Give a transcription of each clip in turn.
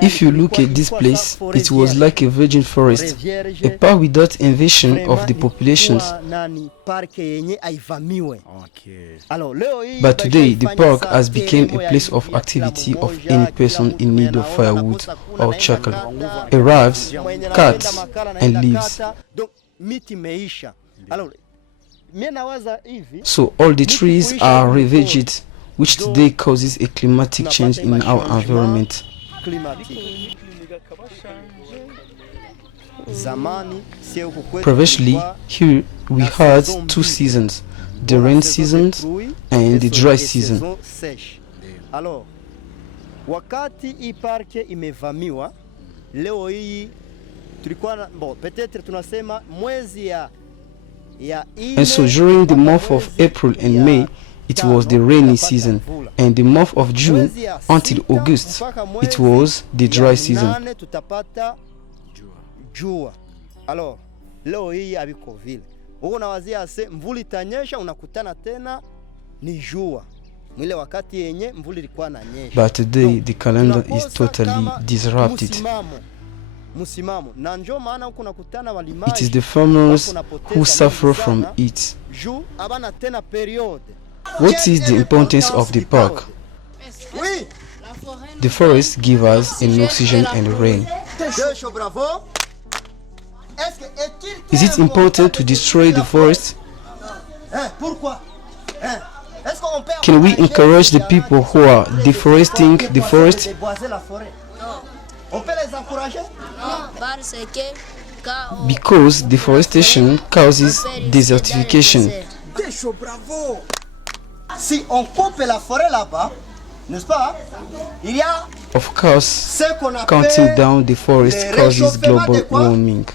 If you look at this place, it was like a virgin forest, a park without invasion of the populations. But today, the park has become a place of activity of any person in need of firewood or charcoal, arrives, cuts, and leaves. So all the trees are ravaged, which today causes a climatic change in our environment. Previously, here we had two seasons, the rain season and the dry season. And so during the month of April and May, it was the rainy season, and the month of June until August, it was the dry season. But today the calendar is totally disrupted. It is the farmers who suffer from it. What is the importance of the park? The forest gives us an oxygen and rain. Is it important to destroy the forest? Can we encourage the people who are deforesting the forest? Because deforestation causes desertification. Of course, cutting down the forest causes global warming.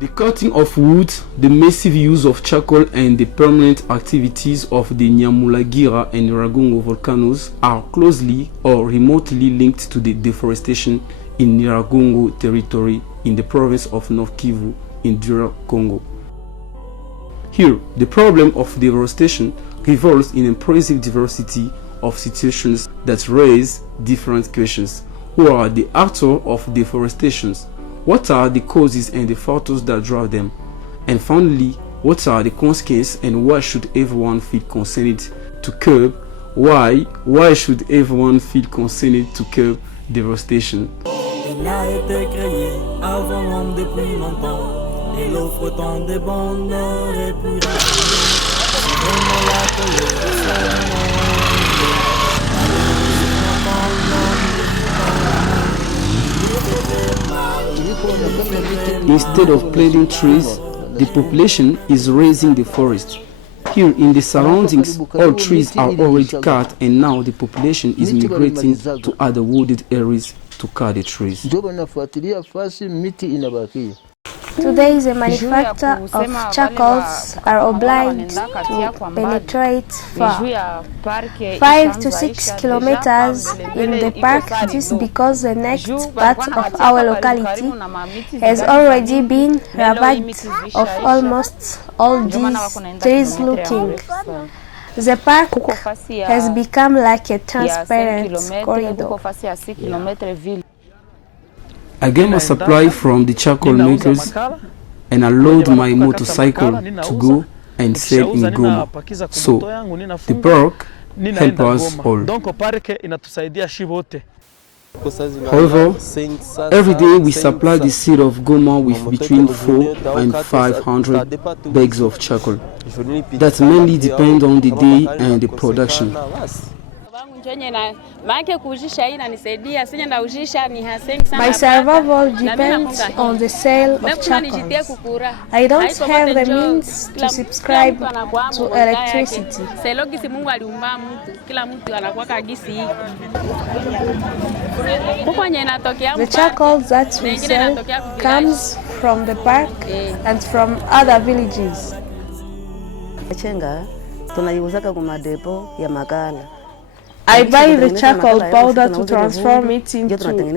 The cutting of wood, the massive use of charcoal and the permanent activities of the Nyiragongo and Nyiragongo volcanoes are closely or remotely linked to the deforestation in Nyiragongo territory in the province of Nord Kivu DRCongo. Here, the problem of deforestation revolves in impressive diversity of situations that raise different questions. Who are the actors of deforestation? What are the causes and the factors that drive them? And finally, what are the consequences and why should everyone feel concerned to curb? Why should everyone feel concerned to curb deforestation? Il a été créé avant l'homme depuis longtemps. Il offre tant de bonheur et puis Instead of planting trees, the population is raising the forest. Here in the surroundings, all trees are already cut, and now the population is migrating to other wooded areas to cut the trees. Today, the manufacturers of charcoals are obliged to penetrate far, 5 to 6 kilometers in the park. This because the next part of our locality has already been ravaged of almost all these trees looking. The park has become like a transparent corridor. I get my supply from the charcoal makers and I load my motorcycle to go and sell in Goma. So the park helps us all. However, every day we supply the city of Goma with between 400 and 500 bags of charcoal. That mainly depends on the day and the production. My survival depends on the sale of charcoal. I don't have the means to subscribe to electricity. The charcoal that we sell comes from the park and from other villages. I buy the charcoal powder to transform it into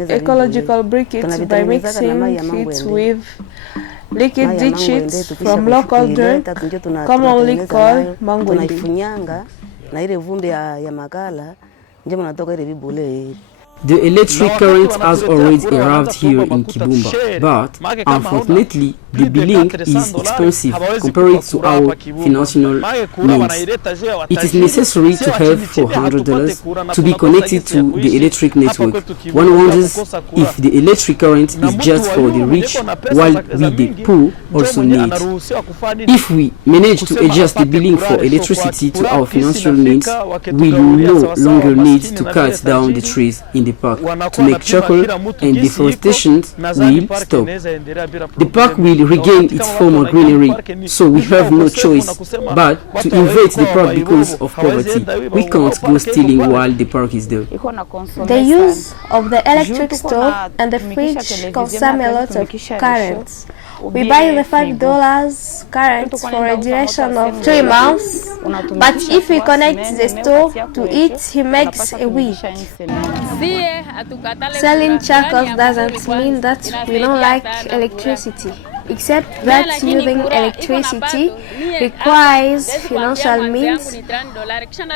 ecological briquettes by mixing it with liquid ditch sheets from local dirt, commonly called mangwende. The electric current has already arrived here in Kibumba, but unfortunately the billing is expensive compared to our financial means. It is necessary to have $400 to be connected to the electric network. One wonders if the electric current is just for the rich, while we the poor also need. If we manage to adjust the billing for electricity to our financial means, we will no longer need to cut down the trees in the park to make charcoal, and deforestation will stop. The park will regain its former greenery, so we have no choice but to invade the park because of poverty. We can't go stealing while the park is there. The use of the electric stove and the fridge consume a lot of current. We buy the $5 current for a duration of 3 months, but if we connect the stove to it, he makes a week. Selling charcoal doesn't mean that we don't like electricity, except that using electricity requires financial means,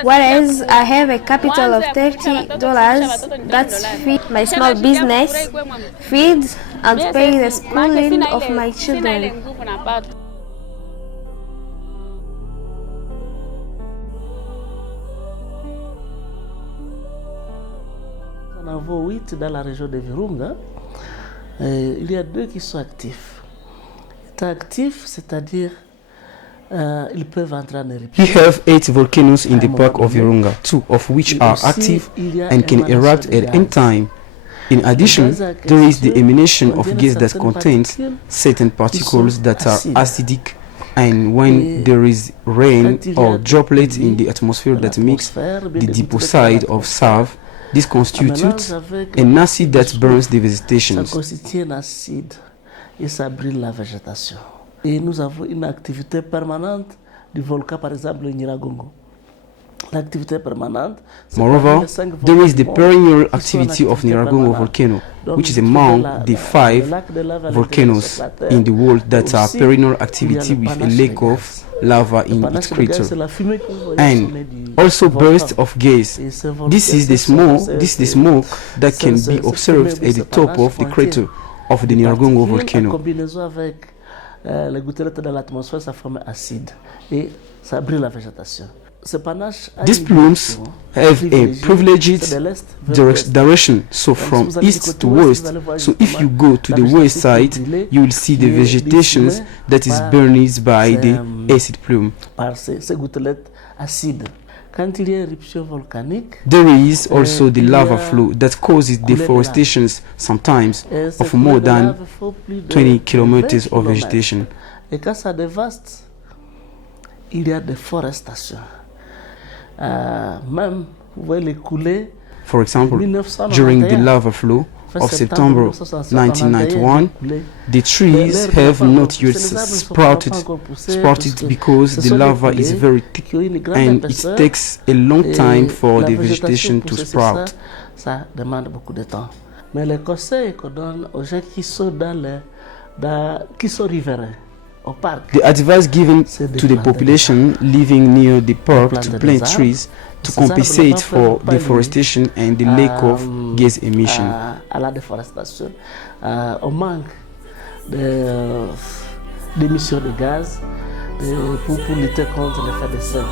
whereas I have a capital of $30 that feeds my small business, feeds and pay the schooling of my children. En avons 8 dans la région de Virunga. Il y a 2 qui sont actifs. Étant actifs, c'est-à-dire ils peuvent entrer en éruption. We have 8 volcanoes in the park of Virunga, 2 of which are active and can erupt at any time. In addition, there is the emanation of gas that contains certain particles that are acidic, and when there is rain or droplets in the atmosphere that mix the deposit of salve, this constitutes an acid that burns the vegetation. Ça constitue un acide et ça brûle la végétation. Et nous avons une activité permanente du volcan, par exemple, Nyiragongo. L'activité permanente. Moreover, there is the perennial activity of Nyiragongo volcano, which is among the 5 volcanoes in the world that are perennial activity with a lake of lava in its crater, and also bursts of gas. This is the smoke that can be observed at the top of the crater of the Nyiragongo volcano. En combinaison avec les gouttelettes de l'atmosphère, ça forme acide et ça brûle la végétation. These plumes have a privileged direction, so from east to west. So if you go to the west side, you will see the vegetation that is burned by the acid plume. There is also the lava flow that causes deforestation sometimes of more than 20 kilometers of vegetation. Et quand ça dévaste, il y a déforestation. Même, vous voyez les coulées. For example, during the lava flow of September 1991, the trees have not yet sprouted because the lava is very thick and it takes a long time for the vegetation to sprout. Ça demande beaucoup de temps. Mais le conseil qu'on donne aux gens qui sont qui sont riverains. The advice given to the population living near the park to plant trees to compensate for deforestation and the lack of gas emission. À la déforestation, on manque d'émissions de gaz pour lutter contre l'effet de serre.